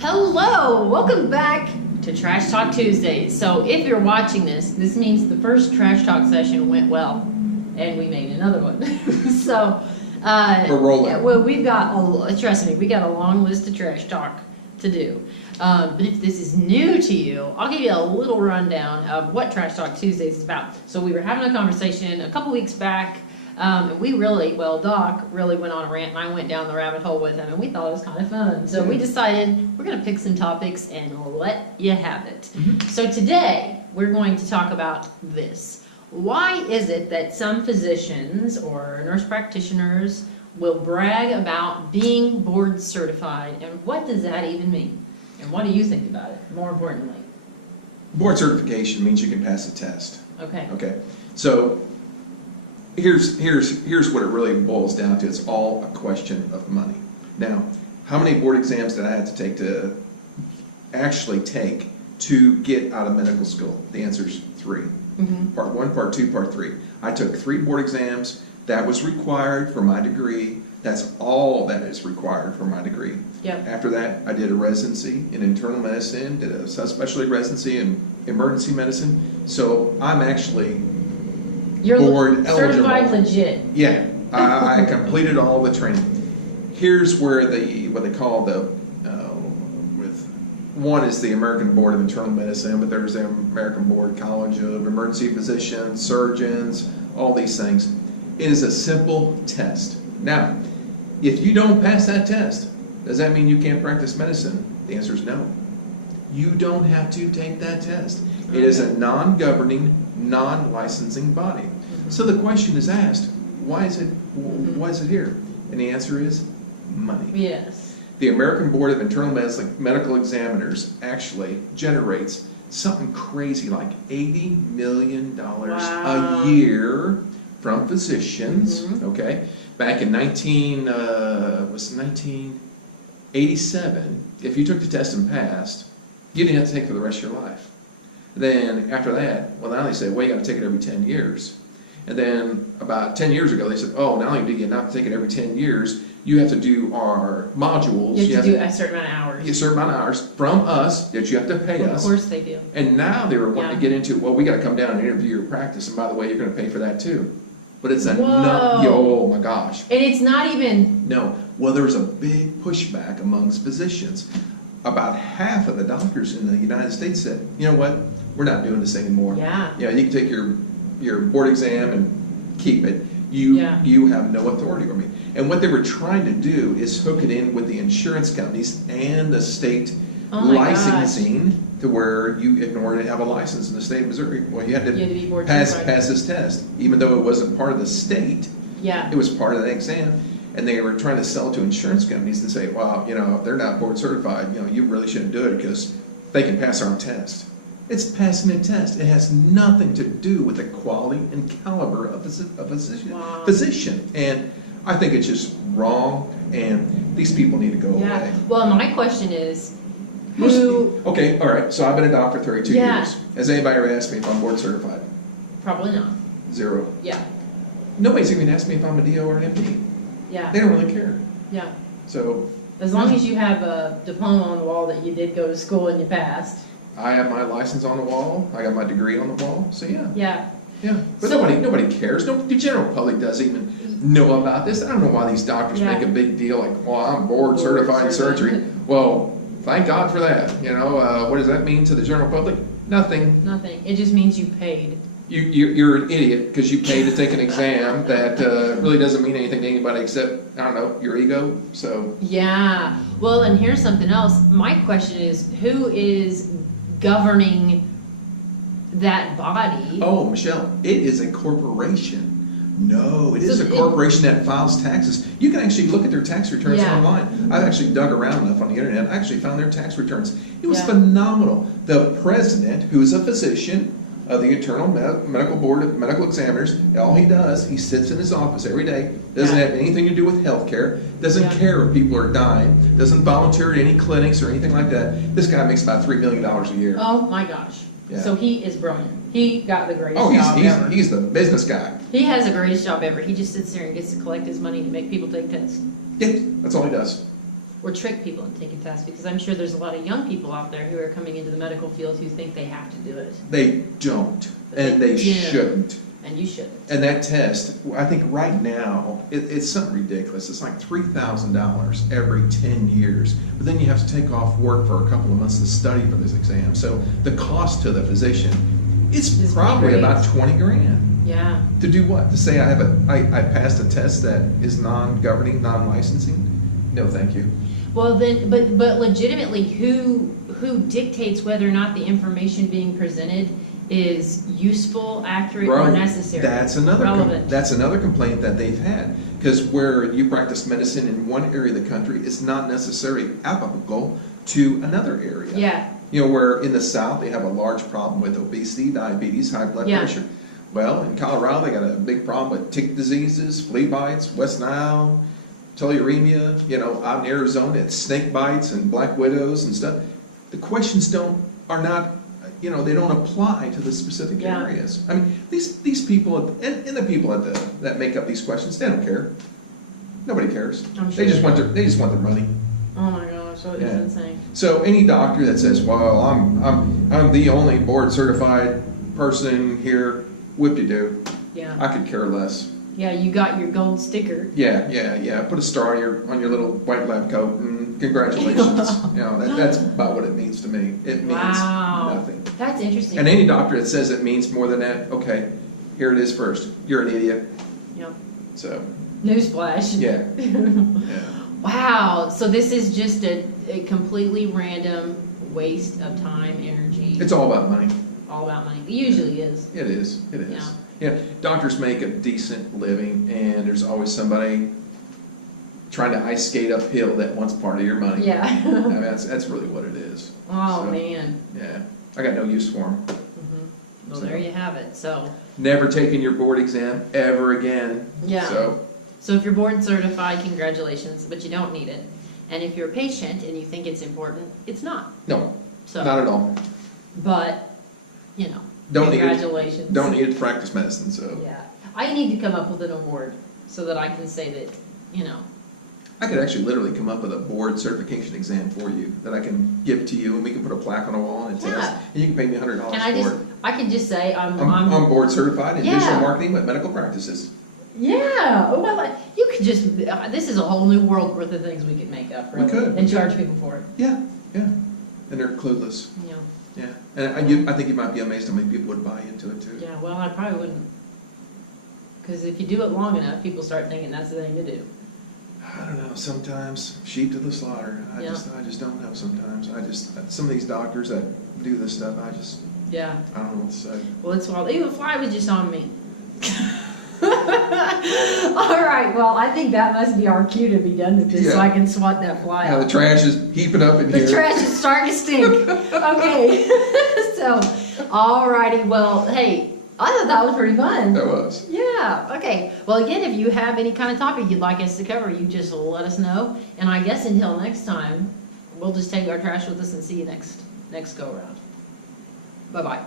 Hello, welcome back to Trash Talk Tuesdays. So if you're watching this means the first Trash Talk session went well, and we made another one. So we're rolling. Yeah, well, we've got trust me, we got a long list of trash talk to do. But if this is new to you, I'll give you a little rundown of what Trash Talk Tuesdays is about. So we were having a conversation a couple weeks back. And we really, Doc really went on a rant, and I went down the rabbit hole with him, and we thought it was kind of fun. So we decided we're going to pick some topics and let you have it. Mm-hmm. So today, we're going to talk about this. Why is it that some physicians or nurse practitioners will brag about being board certified, and what does that even mean? And what do you think about it, more importantly? Board certification means you can pass a test. Okay. Okay. So here's what it really boils down to. It's all a question of money. Now, how many board exams did I have to actually take to get out of medical school? The answer is 3. Mm-hmm. Part 1, Part 2, Part 3. I took 3 board exams. That was required for my degree. That's all that is required for my degree. Yep. After that, I did a residency in internal medicine, did a subspecialty residency in emergency medicine. So I'm actually board certified eligible. Legit. Yeah, I completed all the training. Here's where what they call one is the American Board of Internal Medicine, but there's the American Board College of Emergency Physicians, Surgeons, all these things. It is a simple test. Now, if you don't pass that test, does that mean you can't practice medicine? The answer is no. You don't have to take that test. It is a non-governing, non-licensing body. Mm-hmm. So the question is asked, why is it here? And the answer is money. Yes. The American Board of Internal Medical Examiners actually generates something crazy like $80 million a year from physicians. Mm-hmm. Okay, back in 1987, if you took the test and passed, you didn't have to take it for the rest of your life. Then after that, well, now they say, well, you got to take it every 10 years. And then about 10 years ago, they said, oh, not only do you not take it every 10 years, you have to do our modules. You have to do a certain amount of hours. A certain amount of hours from us that you have to pay us. Of course they do. And now they were wanting to get into, well, we got to come down and interview your practice. And by the way, you're going to pay for that too. But it's oh my gosh. And it's not even. No. Well, there's a big pushback amongst physicians. About half of the doctors in the United States said, you know what, we're not doing this anymore. Yeah. Yeah, you can take your board exam and keep it. You have no authority over me. And what they were trying to do is hook it in with the insurance companies and the state licensing to where you, in order to have a license in the state of Missouri, well, you had to be board pass this test. Even though it wasn't part of the state, it was part of the exam. And they were trying to sell it to insurance companies and say, well, if they're not board certified, you really shouldn't do it because they can pass our test. It's passing a test. It has nothing to do with the quality and caliber of a physician. And I think it's just wrong, and these people need to go away. Well, my question is, okay, all right, so I've been a doc for 32 years. Has anybody ever asked me if I'm board certified? Probably not. 0. Yeah. Nobody's even asked me if I'm a DO or an MD. Yeah. They don't really care. Yeah. So as long as you have a diploma on the wall that you did go to school and you passed. I have my license on the wall. I got my degree on the wall. So yeah. Yeah. Yeah. But nobody cares. The general public doesn't even know about this. I don't know why these doctors make a big deal like, well, I'm board certified in surgery. Well, thank God for that. What does that mean to the general public? Nothing. Nothing. It just means you paid. You're an idiot because you paid to take an exam that really doesn't mean anything to anybody except, I don't know, your ego. So yeah. Well, and here's something else. My question is, who is governing that body? Oh, Michelle, it is a corporation. No, it is a corporation that files taxes. You can actually look at their tax returns online. I've actually dug around enough on the internet. I actually found their tax returns. It was phenomenal. The president, who is a physician of the Internal Medical Board of Medical Examiners, all he does, he sits in his office every day, doesn't have anything to do with healthcare, doesn't care if people are dying, doesn't volunteer at any clinics or anything like that. This guy makes about $3 million a year. Oh my gosh. Yeah. So he is brilliant. He got the greatest Oh, job ever. he's the business guy. He has the greatest job ever. He just sits there and gets to collect his money to make people take tests. Yeah, that's all he does. Or trick people into taking tests, because I'm sure there's a lot of young people out there who are coming into the medical field who think they have to do it. They don't, But and they they do. shouldn't. And you shouldn't. And that test, I think right now, it's something ridiculous. It's like $3,000 every 10 years. But then you have to take off work for a couple of months to study for this exam. So the cost to the physician, it's It's probably great. about 20 grand. Yeah. To do what? To say I passed a test that is non-governing, non-licensing? No, thank you. Well, then, but legitimately, who dictates whether or not the information being presented is useful, accurate, or necessary? That's another relevant. that's another complaint that they've had. Because where you practice medicine in one area of the country, it's not necessarily applicable to another area. Yeah. You know, where in the South they have a large problem with obesity, diabetes, high blood Yeah. pressure. Well, in Colorado they got a big problem with tick diseases, flea bites, West Nile, tularemia. You know, out in Arizona it's snake bites and black widows and stuff. The questions are not. You know, they don't apply to the specific Yeah. areas. I mean, these people and the people that make up these questions, they don't care. Nobody cares. I'm They sure. they just want their money. Oh my gosh, so it's Yeah. insane. So any doctor that says, "Well, I'm the only board certified person here," whip-de-doo. Yeah. I could care less. Yeah, you got your gold sticker. Yeah. Put a star on your little white lab coat and congratulations. You know, that's about what it means to me. It means Wow. nothing. That's interesting. And any doctor that says it means more than that, okay, here it is first. You're an idiot. Yep. So, Newsflash. yeah. Yeah. Wow. So this is just a completely random waste of time, energy. It's all about money. all about money. It usually is. It is. It is. Yeah. Yeah. Doctors make a decent living, and there's always somebody trying to ice skate uphill that wants part of your money. Yeah. I mean, that's really what it is. Oh, So, man. Yeah. I got no use for them. Mm-hmm. Well, there you have it. So, Never taking your board exam ever again. yeah. So, if you're board certified, congratulations, but you don't need it. And if you're a patient and you think it's important, it's not. no, So, not at all. but, you know, Don't need it. congratulations. Don't need it to practice medicine, so. Yeah. I need to come up with an award so that I can say that, you know. I could actually literally come up with a board certification exam for you that I can give to you, and we can put a plaque on a wall and a test, Yeah. and you can pay me $100 And for it. I can just say I'm I'm board certified in digital Yeah. marketing with medical practices. yeah. Oh, well, you could just, this is a whole new world worth of things we could make up, We really, could. and charge people for it. Yeah, yeah. And they're clueless. Yeah. Yeah. And I think you might be amazed how many people would buy into it too. Yeah, well, I probably wouldn't. Because if you do it long enough, people start thinking that's the thing to do. I don't know. Sometimes sheep to the slaughter. I Yeah. just don't know. Sometimes some of these doctors that do this stuff, Yeah. I don't know what to say. Well, it's wild. Even a fly was just on me. All right. Well, I think that must be our cue to be done with this, so Yeah. I can swat that fly Yeah, out. the trash is heaping up in The here. trash is starting to stink. Okay. So, all righty. Well, hey, I thought that was pretty fun. That was. Yeah, okay. Well, again, if you have any kind of topic you'd like us to cover, you just let us know. And I guess until next time, we'll just take our trash with us and see you next go around. Bye-bye.